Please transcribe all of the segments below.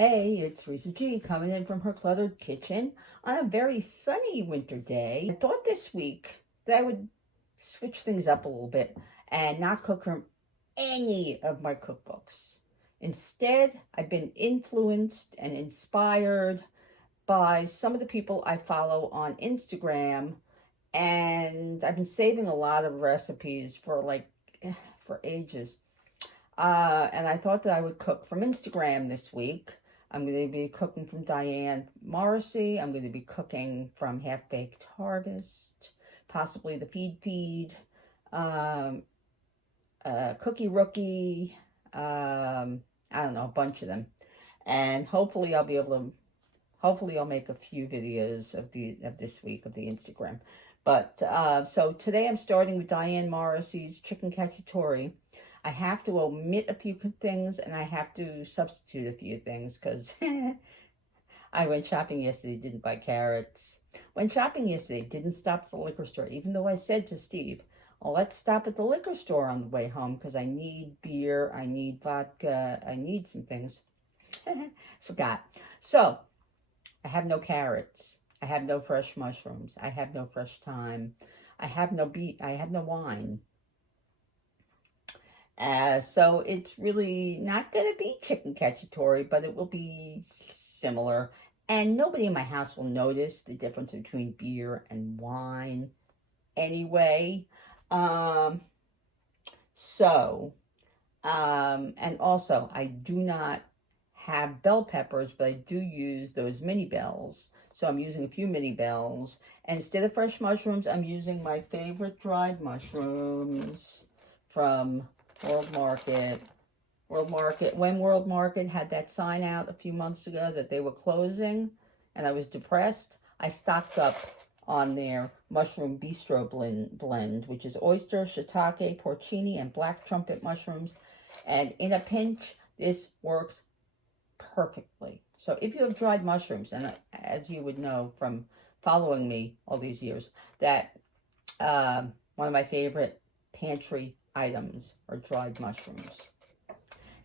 Hey, it's Risa G coming in from her cluttered kitchen on a very sunny winter day. I thought this week that I would switch things up a little bit and not cook from any of my cookbooks. Instead, I've been influenced and inspired by some of the people I follow on Instagram, and I've been saving a lot of recipes for ages. And I thought that I would cook from Instagram this week. I'm going to be cooking from Diane Morrissey. I'm going to be cooking from Half Baked Harvest, possibly the Feed, Cookie Rookie, I don't know, a bunch of them. And hopefully I'll make a few videos of this week of the Instagram. But so today I'm starting with Diane Morrissey's chicken cacciatore. I have to omit a few things and I have to substitute a few things because I went shopping yesterday, didn't buy carrots. Went shopping yesterday, didn't stop at the liquor store, even though I said to Steve, well, let's stop at the liquor store on the way home because I need beer, I need vodka, I need some things. Forgot. So, I have no carrots. I have no fresh mushrooms. I have no fresh thyme. I have no wine. So it's really not going to be chicken cacciatore, but it will be similar. And nobody in my house will notice the difference between beer and wine anyway. And also, I do not have bell peppers, but I do use those mini bells. So I'm using a few mini bells. And instead of fresh mushrooms, I'm using my favorite dried mushrooms from World Market. When World Market had that sign out a few months ago that they were closing and I was depressed, I stocked up on their mushroom bistro blend, which is oyster, shiitake, porcini, and black trumpet mushrooms. And in a pinch, this works perfectly. So if you have dried mushrooms, and as you would know from following me all these years, that one of my favorite pantry items are dried mushrooms.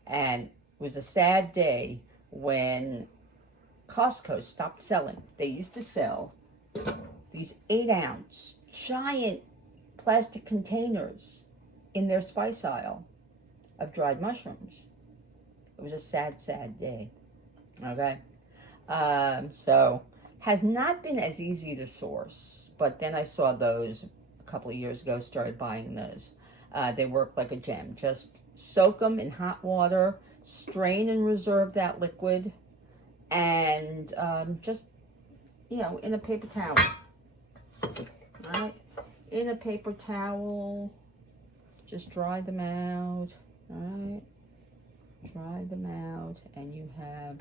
And it was a sad day when Costco stopped selling. They used to sell these 8-ounce giant plastic containers in their spice aisle of dried mushrooms. It was a sad, sad day. Okay. So has not been as easy to source, but then I saw those a couple of years ago, started buying those. They work like a gem. Just soak them in hot water, strain and reserve that liquid, and just, in a paper towel. All right? In a paper towel, just dry them out. All right? Dry them out, and you have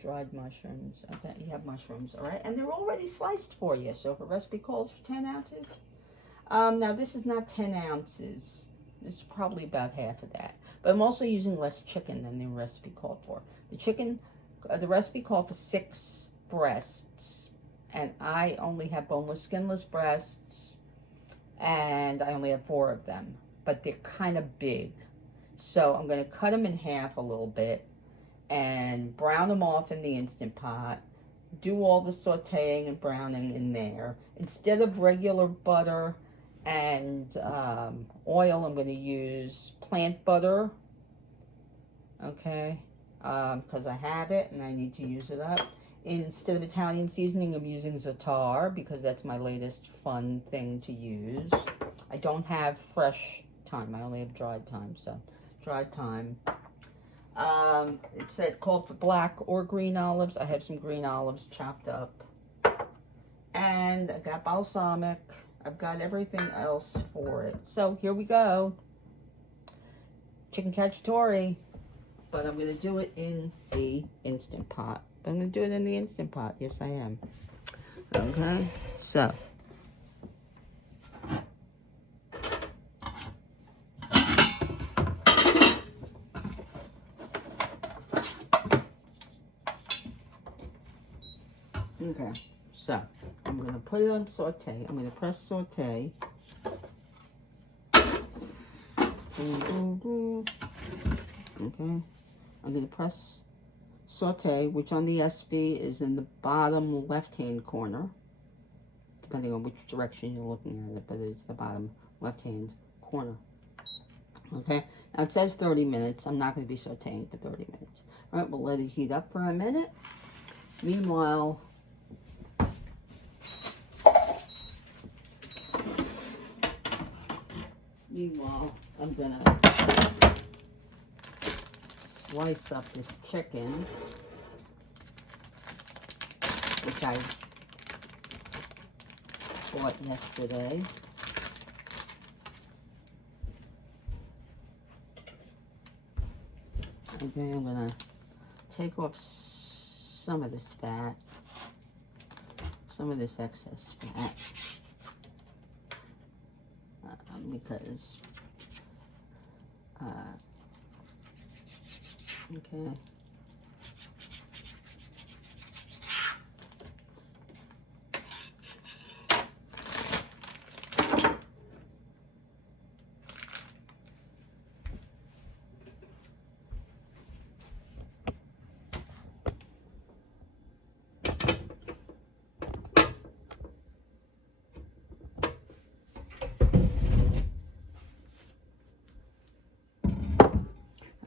dried mushrooms. Okay, you have mushrooms, all right? And they're already sliced for you. So if a recipe calls for 10 ounces, now this is not 10 ounces. This is probably about half of that. But I'm also using less chicken than the recipe called for. The recipe called for 6 breasts, and I only have boneless, skinless breasts, and I only have 4 of them. But they're kind of big. So I'm going to cut them in half a little bit and brown them off in the Instant Pot. Do all the sauteing and browning in there. Instead of regular butter and oil, I'm going to use plant butter. Okay, because I have it and I need to use it up. Instead of Italian seasoning, I'm using zitar because that's my latest fun thing to use. I don't have fresh thyme. I only have dried thyme, so dried thyme. It said called for black or green olives. I have some green olives chopped up. And I've got balsamic. I've got everything else for it. So here we go. Chicken cacciatore. But I'm going to do it in the Instant Pot. I'm going to do it in the Instant Pot. Yes, I am. Okay. So. Okay, so I'm going to put it on saute. I'm going to press saute. Okay, I'm going to press saute, which on the SB is in the bottom left-hand corner, depending on which direction you're looking at it, but it's the bottom left-hand corner. Okay, now it says 30 minutes. I'm not going to be sauteing for 30 minutes. All right, we'll let it heat up for a minute. Meanwhile, I'm going to slice up this chicken, which I bought yesterday. Okay, I'm going to take off some of this fat, some of this excess fat, because, okay.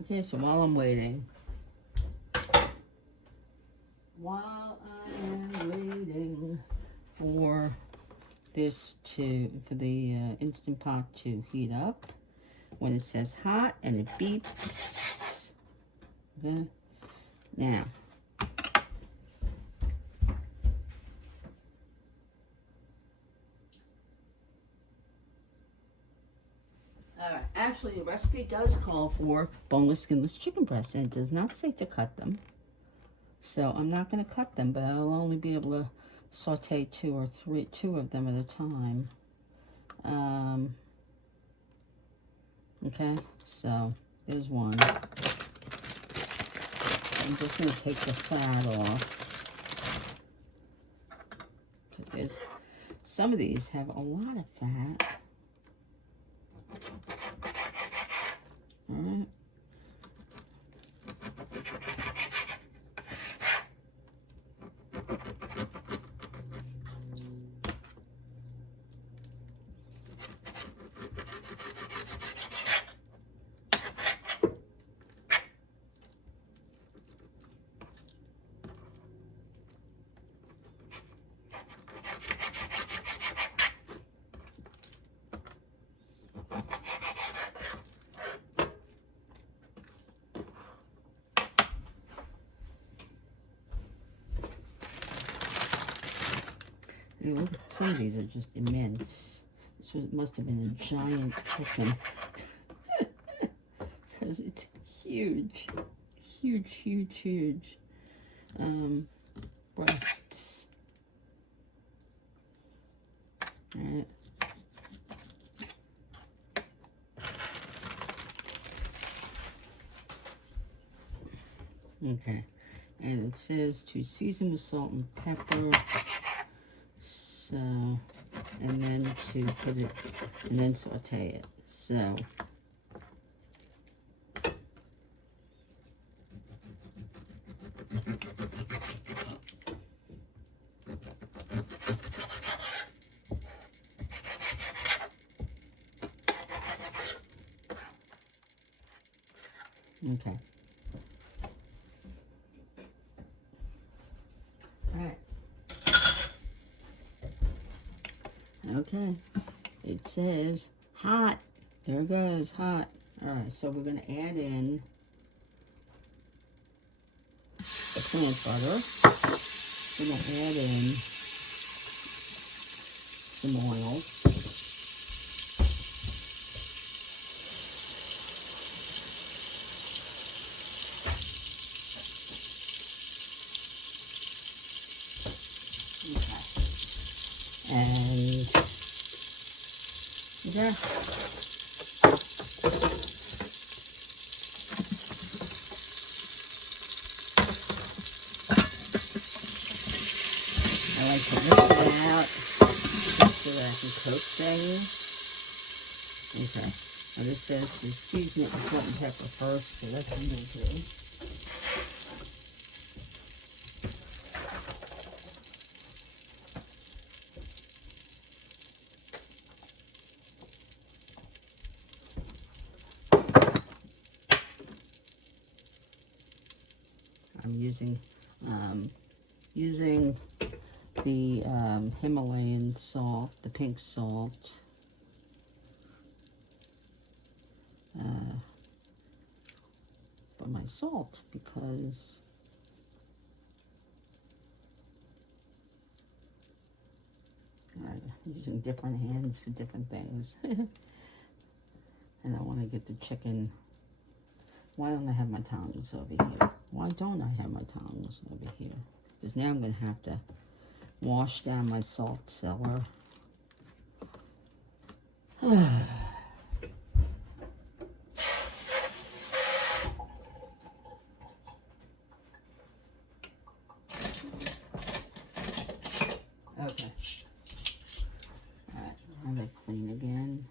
Okay, so while I'm waiting, for this for the Instant Pot to heat up, when it says hot and it beeps, okay, now, actually, the recipe does call for boneless, skinless chicken breasts, and it does not say to cut them. So I'm not going to cut them, but I'll only be able to saute two of them at a time. Okay, so there's one. I'm just going to take the fat off, because some of these have a lot of fat. All right. Look, some of these are just immense. This must have been a giant chicken. Because it's huge. Huge, huge, huge. Breasts. Alright. Okay. And it says to season with salt and pepper. So, and then to put it, and then saute it. So, okay. All right. Okay, it says hot. There it goes, hot. All right, so we're going to add in the plant butter. We're going to add in some oil. Okay. And yeah. I like to mix it out so that I can coat things. Okay. Now this says to season it with salt and pepper first, so that's what I'm going to do. using the Himalayan salt, the pink salt. For my salt, because I'm using different hands for different things. And I want to get the chicken. Why don't I have my tongs over here? Why don't I have my tongs over here? Because now I'm going to have to wash down my salt cellar. Okay. Alright, now they clean again.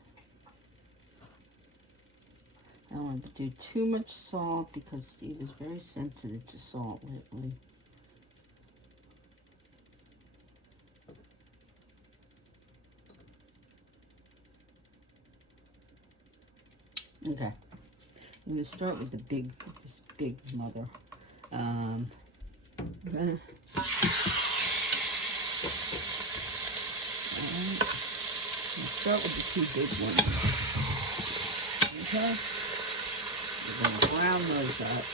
I don't want to do too much salt because Steve is very sensitive to salt lately. Okay. I'm going to start with this big mother. I'm gonna start with the two big ones. Okay? We're going to brown those up.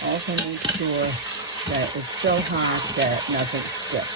Also make sure that it's so hot that nothing sticks.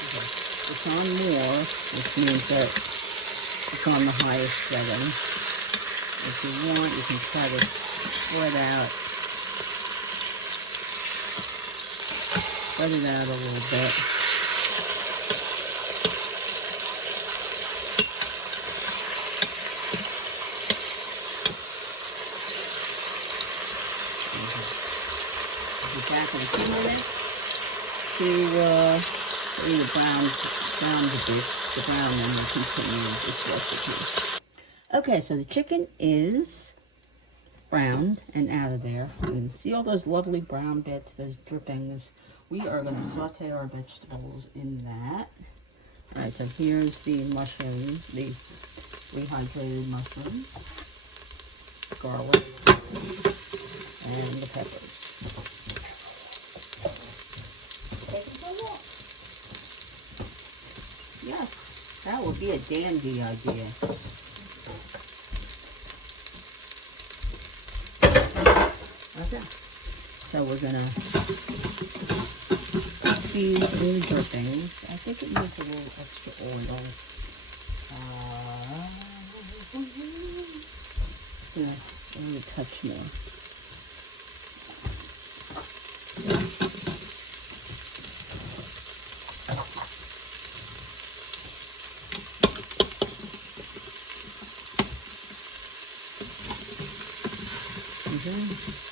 Okay, it's on more, which means that it's on the highest setting. If you want, you can try to spread it out a little bit. I'll be back in a few minutes to the brown and we'll continue this recipe. Okay, so the chicken is browned and out of there. And see all those lovely brown bits, those drippings? We are going to saute our vegetables in that. All right, so here's the mushrooms, the rehydrated mushrooms, garlic, and the peppers. Yes, that would be a dandy idea. Okay, so we're gonna season the drippings. I think it needs a little extra oil. Yeah, a little touch more.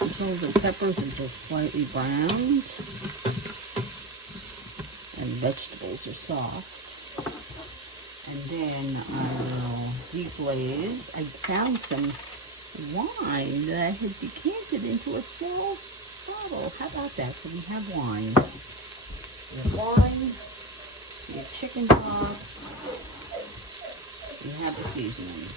Until the peppers are just slightly browned and vegetables are soft. And then I will deglaze. I found some wine that I had decanted into a small bottle. How about that? So we have wine. We have wine. We have chicken stock. We have the seasonings.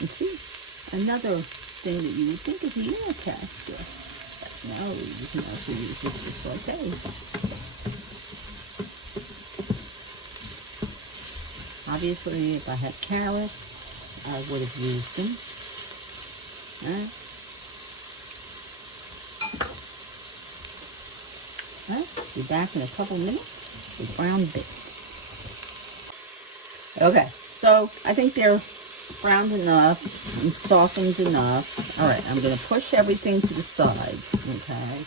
And see, another thing that you would think is a unitasker. No, you can also use this to saute. Obviously, if I had carrots, I would have used them. Right? Right? Be back in a couple minutes with brown bits. Okay, so I think they're browned enough and softened enough. All right, I'm going to push everything to the side, okay?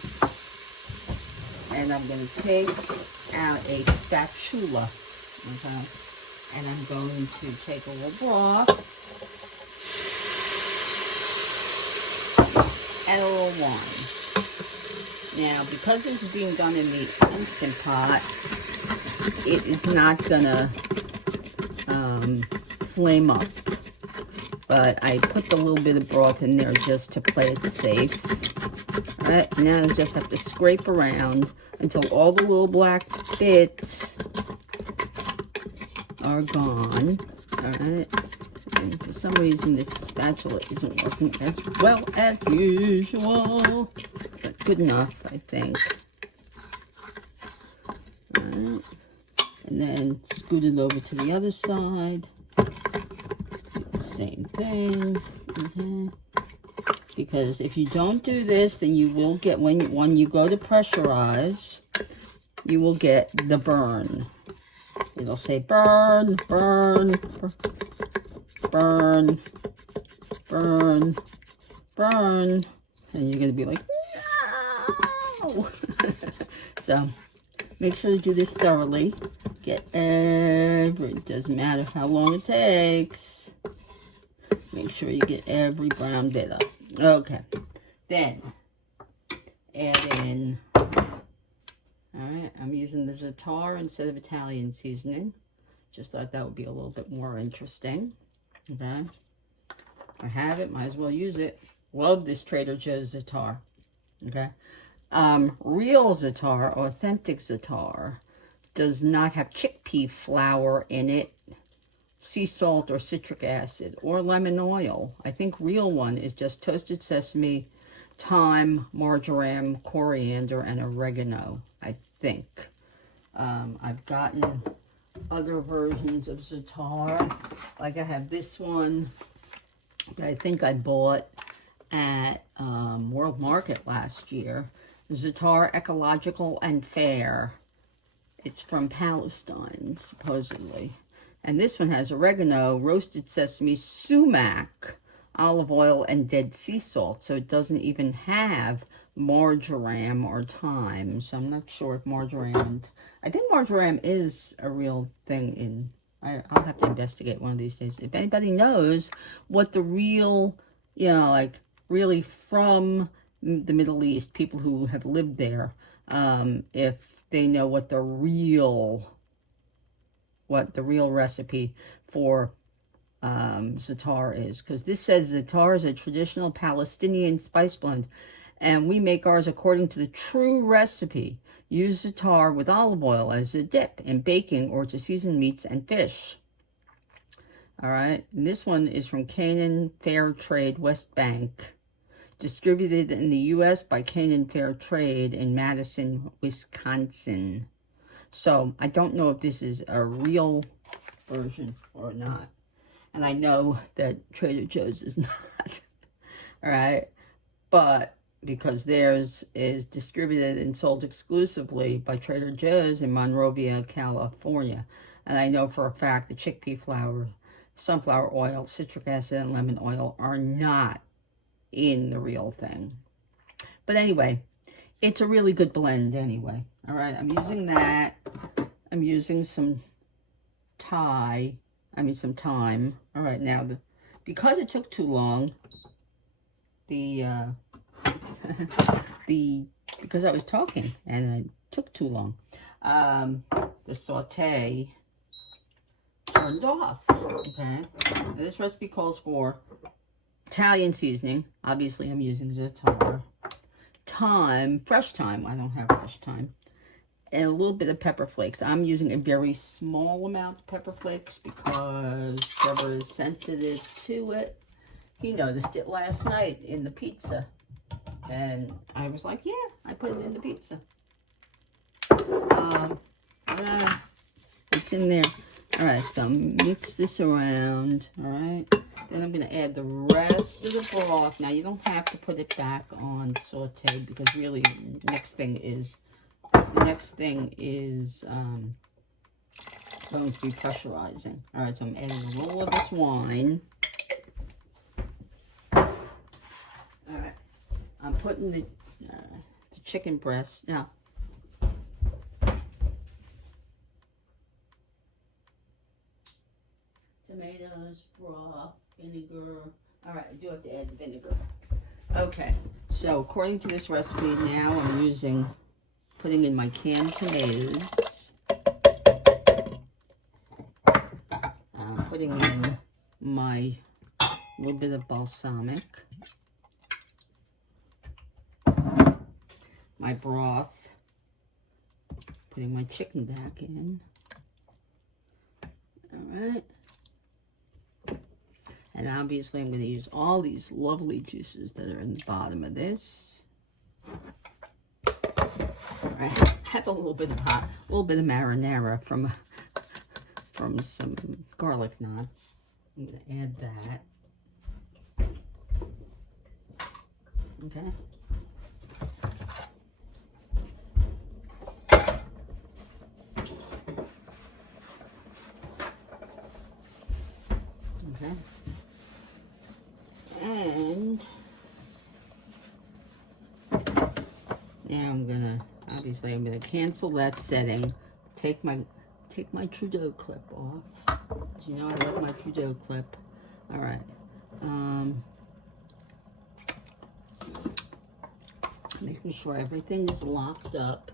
And I'm going to take out a spatula, okay? And I'm going to take a little broth and a little wine. Now, because this is being done in the Instant Pot, it is not going to flame up. But I put the little bit of broth in there just to play it safe. All right, now I just have to scrape around until all the little black bits are gone. All right, and for some reason this spatula isn't working as well as usual, but good enough, I think. All right, and then scoot it over to the other side. Same thing. Because if you don't do this, then you will get, when you go to pressurize, you will get the burn. It'll say burn, burn, burn, burn, burn, and you're gonna be like, no. So make sure to do this thoroughly. Get it doesn't matter how long it takes. Make sure you get every brown bit up. Okay, then add in, all right, I'm using the zitar instead of Italian seasoning. Just thought that would be a little bit more interesting. Okay, I have it, might as well use it. Love this Trader Joe's zitar. Okay, real zitar, authentic zitar, does not have chickpea flour in it, sea salt or citric acid, or lemon oil. I think real one is just toasted sesame, thyme, marjoram, coriander, and oregano, I think. I've gotten other versions of zitar. Like I have this one that I think I bought at World Market last year. Zitar Ecological and Fair. It's from Palestine, supposedly. And this one has oregano, roasted sesame, sumac, olive oil, and dead sea salt. So it doesn't even have marjoram or thyme. So I'm not sure if marjoram, I think marjoram is a real thing in, I'll have to investigate one of these days. If anybody knows what the real, you know, like really from the Middle East, people who have lived there, if they know what the real recipe for zitar is, because this says zitar is a traditional Palestinian spice blend, and we make ours according to the true recipe. Use zitar with olive oil as a dip in baking or to season meats and fish. All right, and this one is from Canaan Fair Trade West Bank, distributed in the U.S. by Canaan Fair Trade in Madison, Wisconsin. So I don't know if this is a real version or not. And I know that Trader Joe's is not. All right. But because theirs is distributed and sold exclusively by Trader Joe's in Monrovia, California. And I know for a fact the chickpea flour, sunflower oil, citric acid, and lemon oil are not in the real thing. But anyway, it's a really good blend anyway. All right, I'm using that. I'm using some thyme. All right, now because it took too long, because I was talking and it took too long, the saute turned off. Okay, now, this recipe calls for Italian seasoning. Obviously, I'm using zitar. Thyme, fresh thyme. I don't have fresh thyme. And a little bit of pepper flakes. I'm using a very small amount of pepper flakes because Trevor is sensitive to it. He noticed it last night in the pizza. And I was like, yeah, I put it in the pizza. It's in there. All right, so mix this around. All right. Then I'm going to add the rest of the broth. Now, you don't have to put it back on saute because really the next thing is going to be pressurizing. All right, so I'm adding a little of this wine. All right, I'm putting the chicken breast. Now, tomatoes, broth, vinegar. All right, I do have to add the vinegar. Okay, so according to this recipe, now I'm putting in my canned tomatoes. I'm putting in my little bit of balsamic, my broth, putting my chicken back in. All right. And obviously I'm going to use all these lovely juices that are in the bottom of this. I have a little bit of marinara from some garlic knots. I'm going to add that. Okay. Okay. And now I'm gonna cancel that setting. Take my Trudeau clip off. As you know, I love my Trudeau clip. All right. Making sure everything is locked up.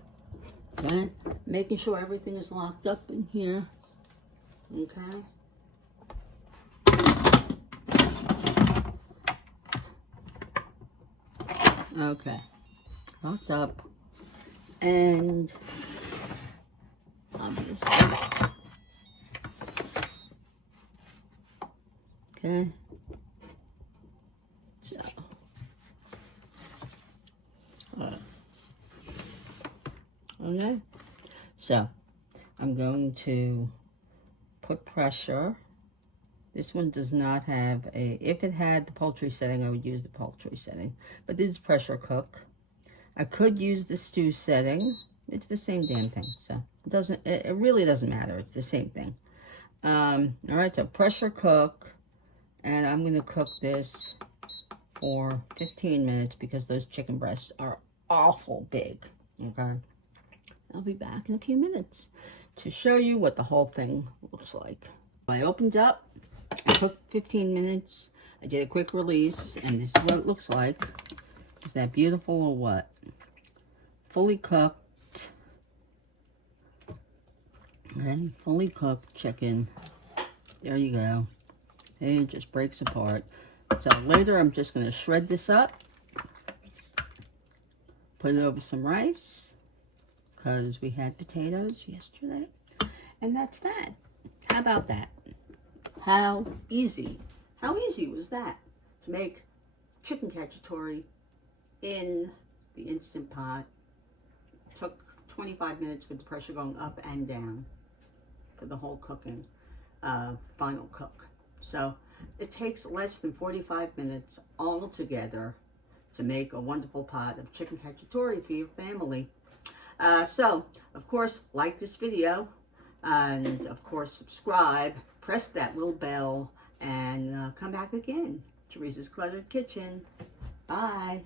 Okay. Making sure everything is locked up in here. Okay. Okay, locked up, and obviously, okay, so, okay, so I'm going to put pressure. This one does not have if it had the poultry setting, I would use the poultry setting. But this is pressure cook. I could use the stew setting. It's the same damn thing. So it really doesn't matter. It's the same thing. All right, so pressure cook. And I'm going to cook this for 15 minutes because those chicken breasts are awful big. Okay. I'll be back in a few minutes to show you what the whole thing looks like. I opened up. I cooked 15 minutes. I did a quick release, and this is what it looks like. Is that beautiful or what? Fully cooked. Okay, fully cooked chicken. There you go. Okay, it just breaks apart. So later I'm just going to shred this up. Put it over some rice. Because we had potatoes yesterday. And that's that. How about that? How easy was that to make chicken cacciatore in the Instant Pot? Took 25 minutes with the pressure going up and down for the whole cooking, final cook. So it takes less than 45 minutes all together to make a wonderful pot of chicken cacciatore for your family. So, of course, like this video, and of course, subscribe. Press that little bell and come back again. Teresa's Cluttered Kitchen. Bye.